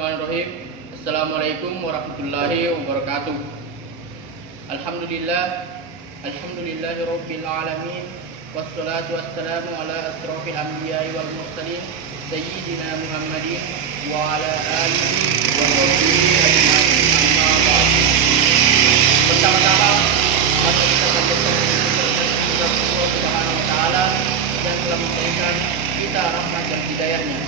Bismillahirrahmanirrahim. Assalamualaikum warahmatullahi wabarakatuh. Alhamdulillahirabbil alamin. Wassalatu wassalamu ala asrofil anbiya'i wal mursalin sayyidina Muhammadin wa ala alihi wa sahbihi ajma'in. Amma ba'd. Pertama-tama mari kita panjatkan kepada Allah Subhanahu wa taala yang telah memberikan kita rahmat dan hidayahnya.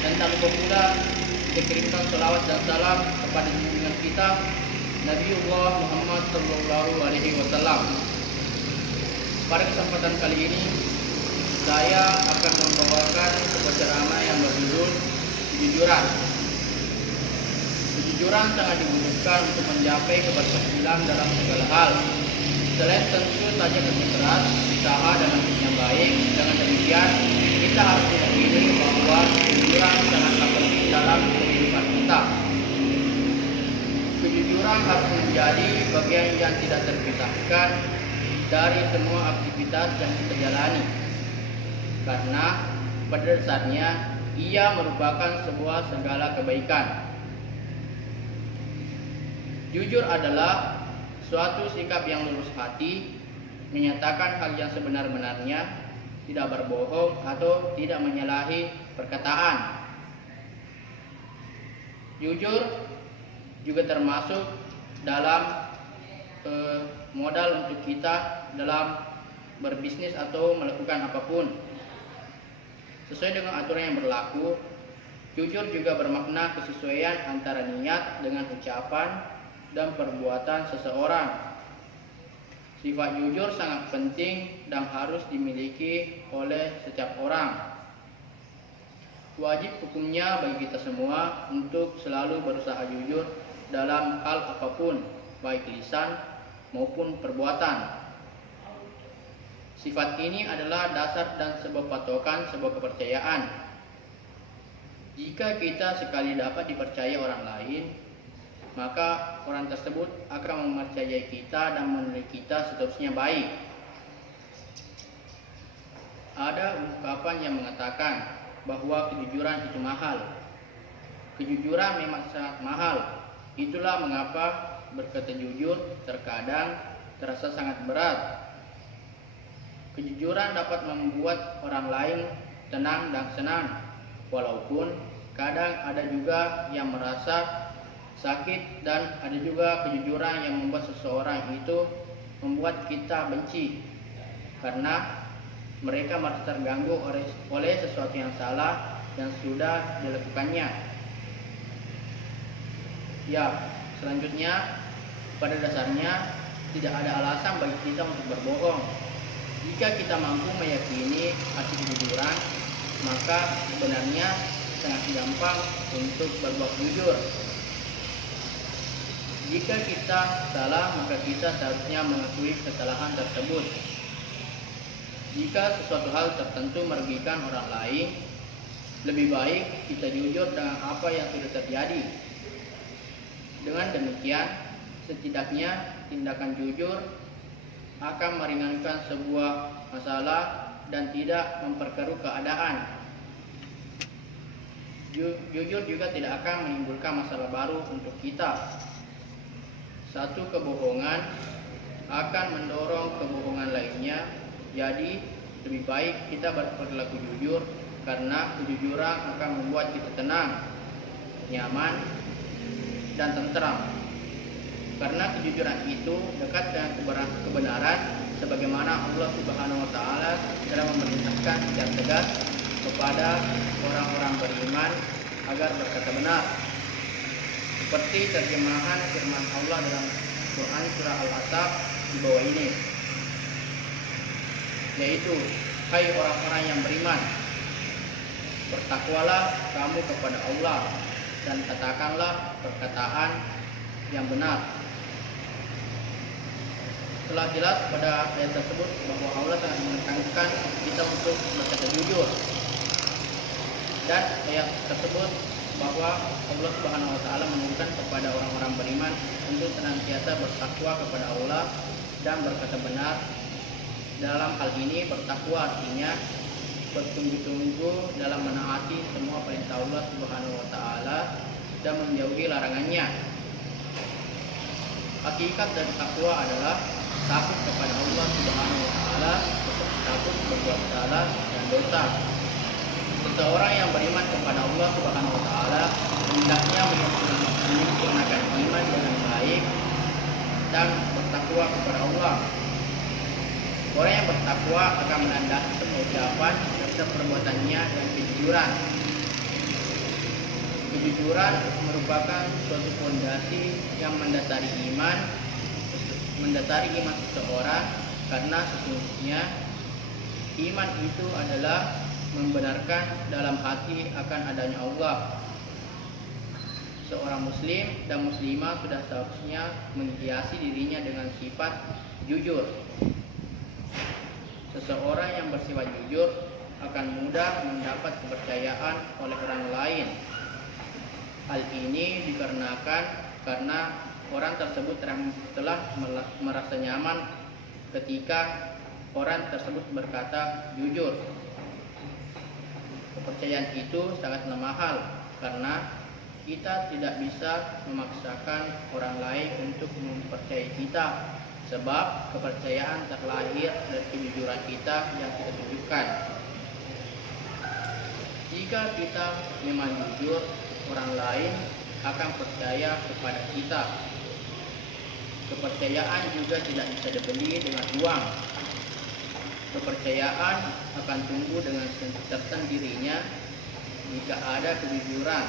Dan tak lupa pula dikirimkan salawat dan salam kepada junjungan kita Nabiullah Muhammad sallallahu alaihi wasallam. Pada kesempatan kali ini saya akan membawakan sebuah ceramah yang berjudul kejujuran. Kejujuran sangat dibutuhkan untuk mencapai keberhasilan dalam segala hal. Selain tentu saja kerja keras, usaha dan nasib yang baik, dengan demikian kita harus meyakini bahwa kejujuran sangatlah penting dalam kehidupan kita. Kejujuran harus menjadi bagian yang tidak terpisahkan dari semua aktivitas yang kita jalani, karena pada dasarnya ia merupakan sebuah segala kebaikan. Jujur adalah suatu sikap yang lurus hati, menyatakan hal yang sebenar-benarnya, tidak berbohong atau tidak menyalahi perkataan. Jujur juga termasuk dalam modal untuk kita dalam berbisnis atau melakukan apapun. Sesuai dengan aturan yang berlaku, jujur juga bermakna kesesuaian antara niat dengan ucapan dan perbuatan seseorang. Sifat jujur sangat penting dan harus dimiliki oleh setiap orang. Wajib hukumnya bagi kita semua untuk selalu berusaha jujur dalam hal apapun, baik lisan maupun perbuatan. Sifat ini adalah dasar dan sebuah patokan sebuah kepercayaan. Jika kita sekali dapat dipercaya orang lain, maka orang tersebut akan mempercayai kita dan menilai kita seterusnya baik. Ada ungkapan yang mengatakan bahwa kejujuran itu mahal. Kejujuran memang sangat mahal. Itulah mengapa berkata jujur terkadang terasa sangat berat. Kejujuran dapat membuat orang lain tenang dan senang, walaupun kadang ada juga yang merasa sakit, dan ada juga kejujuran yang membuat seseorang itu membuat kita benci karena mereka merasa terganggu oleh sesuatu yang salah yang sudah dilakukannya. Ya, selanjutnya pada dasarnya tidak ada alasan bagi kita untuk berbohong. Jika kita mampu meyakini arti kejujuran, maka sebenarnya sangat gampang untuk berbuat jujur. Jika kita salah, maka kita seharusnya mengakui kesalahan tersebut. Jika sesuatu hal tertentu merugikan orang lain, lebih baik kita jujur dengan apa yang sudah terjadi. Dengan demikian, setidaknya tindakan jujur akan meringankan sebuah masalah dan tidak memperkeruh keadaan. Jujur juga tidak akan menimbulkan masalah baru untuk kita. Satu kebohongan akan mendorong kebohongan lainnya. Jadi lebih baik kita berperilaku jujur, karena kejujuran akan membuat kita tenang, nyaman, dan tentram. Karena kejujuran itu dekat dengan kebenaran, sebagaimana Allah Subhanahu wa taala telah memerintahkan secara tegas kepada orang-orang beriman agar berkata benar. Seperti terjemahan firman Allah dalam Quran surah Al-Ahzab di bawah ini, yaitu, hai orang-orang yang beriman, bertakwalah kamu kepada Allah dan katakanlah perkataan yang benar. Telah jelas pada ayat tersebut bahwa Allah sangat menekankan kita untuk berkata jujur, dan ayat tersebut bahwa Allah Subhanahu wa taala menunjukkan kepada orang-orang beriman untuk senantiasa bertakwa kepada Allah dan berkata benar. Dalam hal ini bertakwa artinya bersungguh-sungguh dalam menaati semua perintah Allah Subhanahu wa taala dan menjauhi larangannya. Hakikat dari takwa adalah takut kepada Allah Subhanahu wa taala, takut berbuat salah dan dosa. Seseorang yang beriman kepada Allah Subhanahu wa taala hendaknya menyempurnakan iman dengan baik dan bertakwa kepada Allah. Orang yang bertakwa akan menandai semua ucapan dan perbuatannya dengan kejujuran. Kejujuran merupakan suatu fondasi yang mendasari iman seseorang, karena sesungguhnya iman itu adalah membenarkan dalam hati akan adanya Allah. Seorang muslim dan muslimah sudah seharusnya menghiasi dirinya dengan sifat jujur. Seseorang yang bersifat jujur akan mudah mendapat kepercayaan oleh orang lain. Hal ini dikarenakan karena orang tersebut telah merasa nyaman ketika orang tersebut berkata jujur. Kepercayaan itu sangatlah mahal karena kita tidak bisa memaksakan orang lain untuk mempercayai kita, sebab kepercayaan terlahir dari kejujuran kita yang kita tunjukkan. Jika kita memang jujur, orang lain akan percaya kepada kita. Kepercayaan juga tidak bisa dibeli dengan uang. Kepercayaan akan tumbuh dengan tersendirinya jika ada kejujuran.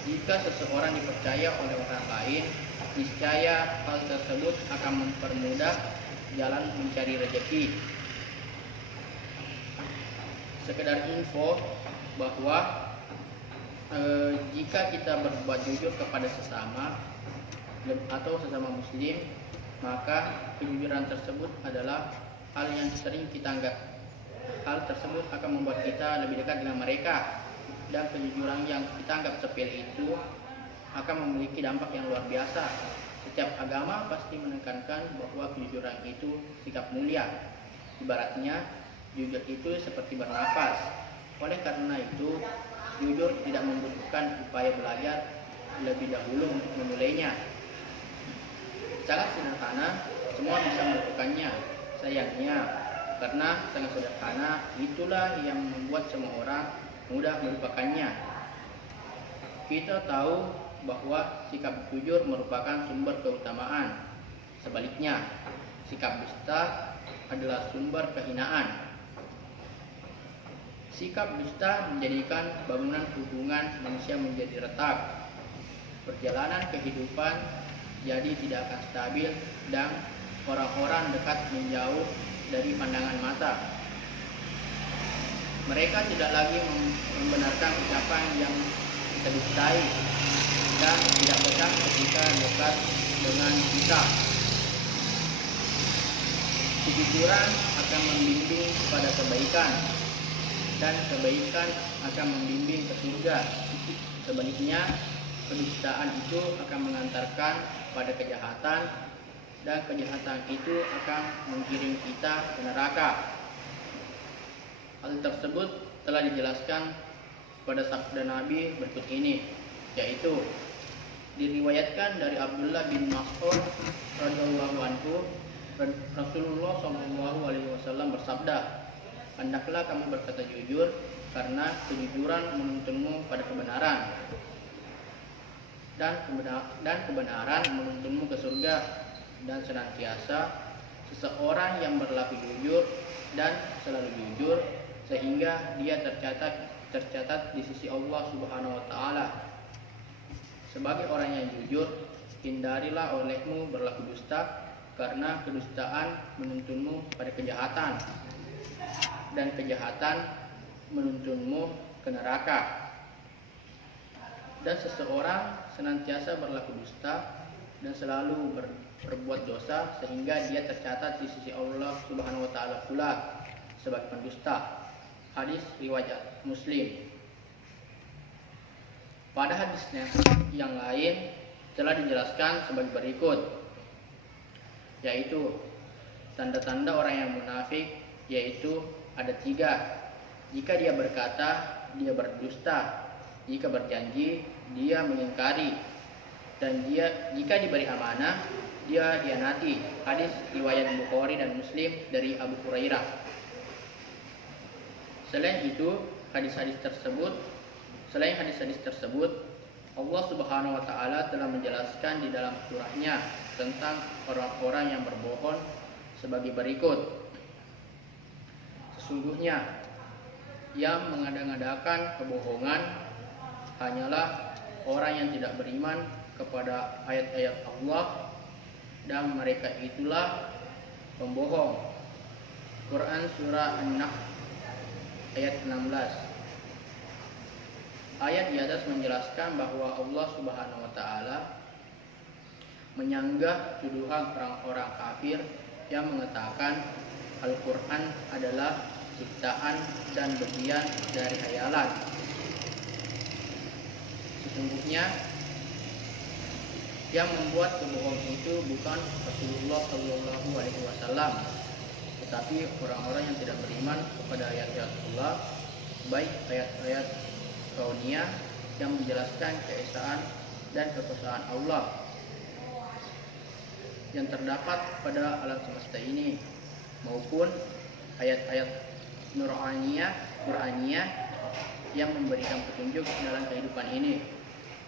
Jika seseorang dipercaya oleh orang lain, niscaya hal tersebut akan mempermudah jalan mencari rezeki. Sekedar info bahwa jika kita berbuat jujur kepada sesama atau sesama muslim, maka kejujuran tersebut adalah hal yang sering kita anggap. Hal tersebut akan membuat kita lebih dekat dengan mereka, dan kejujuran yang kita anggap sepele itu akan memiliki dampak yang luar biasa. Setiap agama pasti menekankan bahwa kejujuran itu sikap mulia. Ibaratnya, jujur itu seperti bernafas. Oleh karena itu, jujur tidak membutuhkan upaya belajar lebih dahulu untuk memulainya. Sangat sederhana, semua bisa melakukannya. Sayangnya, karena sangat sederhana, itulah yang membuat semua orang mudah melupakannya. Kita tahu bahwa sikap jujur merupakan sumber keutamaan. Sebaliknya, sikap dusta adalah sumber kehinaan. Sikap dusta menjadikan bangunan hubungan manusia menjadi retak. Perjalanan kehidupan jadi tidak akan stabil dan orang-orang dekat menjauh dari pandangan mata. Mereka tidak lagi membenarkan ucapan yang kita dustai dan tidak betah ketika dekat dengan kita. Kejujuran akan membimbing kepada kebaikan, dan kebaikan akan membimbing ke surga. Sebaliknya, kedustaan itu akan mengantarkan pada kejahatan, dan kejahatan itu akan mengiring kita ke neraka. Hal tersebut telah dijelaskan pada sabda Nabi berikut ini, yaitu diriwayatkan dari Abdullah bin Mas'ud radhiyallahu anhu, Rasulullah SAW bersabda, "Hendaklah kamu berkata jujur, karena kejujuran menuntunmu pada kebenaran, dan kebenaran menuntunmu ke surga." Dan senantiasa seseorang yang berlaku jujur dan selalu jujur, sehingga dia tercatat di sisi Allah Subhanahu wa taala. Sebagai orang yang jujur, hindarilah olehmu berlaku dusta, karena kedustaan menuntunmu pada kejahatan, dan kejahatan menuntunmu ke neraka. Dan seseorang senantiasa berlaku dusta dan selalu berbuat dosa, sehingga dia tercatat di sisi Allah Subhanahu wa taala pula sebagai pendusta. Hadis riwayat Muslim. Pada hadis yang lain telah dijelaskan sebagai berikut, yaitu tanda-tanda orang yang munafik, yaitu ada 3. Jika dia berkata, dia berdusta. jika berjanji dia mengingkari, dan jika diberi amanah dia hianati. Hadis riwayat Bukhari dan Muslim dari Abu Hurairah. Selain hadis-hadis tersebut, Allah Subhanahu wa taala telah menjelaskan di dalam surahnya tentang orang-orang yang berbohong sebagai berikut. Sesungguhnya yang mengada-ngadakan kebohongan hanyalah orang yang tidak beriman kepada ayat-ayat Allah, dan mereka itulah pembohong. Quran Surah An-Nahl ayat 16. Ayat di atas menjelaskan bahwa Allah Subhanahu wa taala menyanggah tuduhan orang-orang kafir yang mengatakan Al-Quran adalah ciptaan dan bagian dari khayalan. Sesungguhnya yang membuat kebohongan itu bukan Rasulullah Shallallahu Alaihi Wasallam, tetapi orang-orang yang tidak beriman kepada ayat-ayat Allah, baik ayat-ayat kauniyah yang menjelaskan keesaan dan kekuasaan Allah yang terdapat pada alam semesta ini, maupun ayat-ayat Qur'aniyah yang memberikan petunjuk dalam kehidupan ini.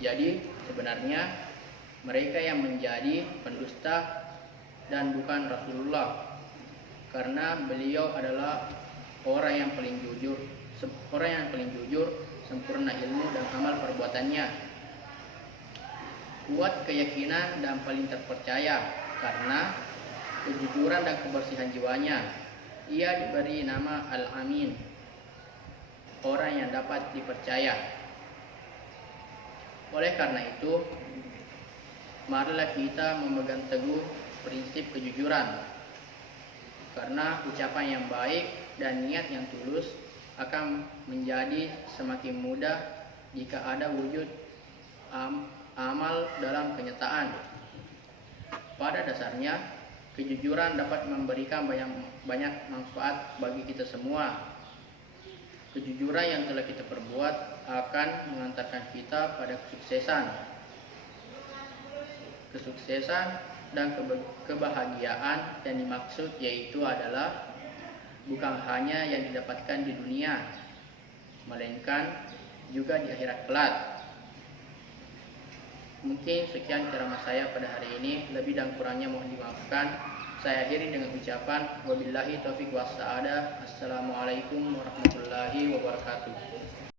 Jadi sebenarnya mereka yang menjadi pendusta dan bukan Rasulullah, karena beliau adalah orang yang paling jujur, sempurna ilmu dan amal perbuatannya, kuat keyakinan dan paling terpercaya karena kejujuran dan kebersihan jiwanya. Ia diberi nama Al-Amin, orang yang dapat dipercaya. Oleh karena itu, marilah kita memegang teguh prinsip kejujuran, karena ucapan yang baik dan niat yang tulus akan menjadi semakin mudah jika ada wujud amal dalam kenyataan. Pada dasarnya, kejujuran dapat memberikan banyak manfaat bagi kita semua. Kejujuran yang telah kita perbuat akan mengantarkan kita pada kesuksesan dan kebahagiaan yang dimaksud yaitu adalah bukan hanya yang didapatkan di dunia, melainkan juga di akhirat kelak. Mungkin sekian ceramah saya pada hari ini, lebih dan kurangnya mohon dimaafkan. Saya akhiri dengan ucapan wabillahi taufiq was sa'adah. Assalamualaikum warahmatullahi wabarakatuh.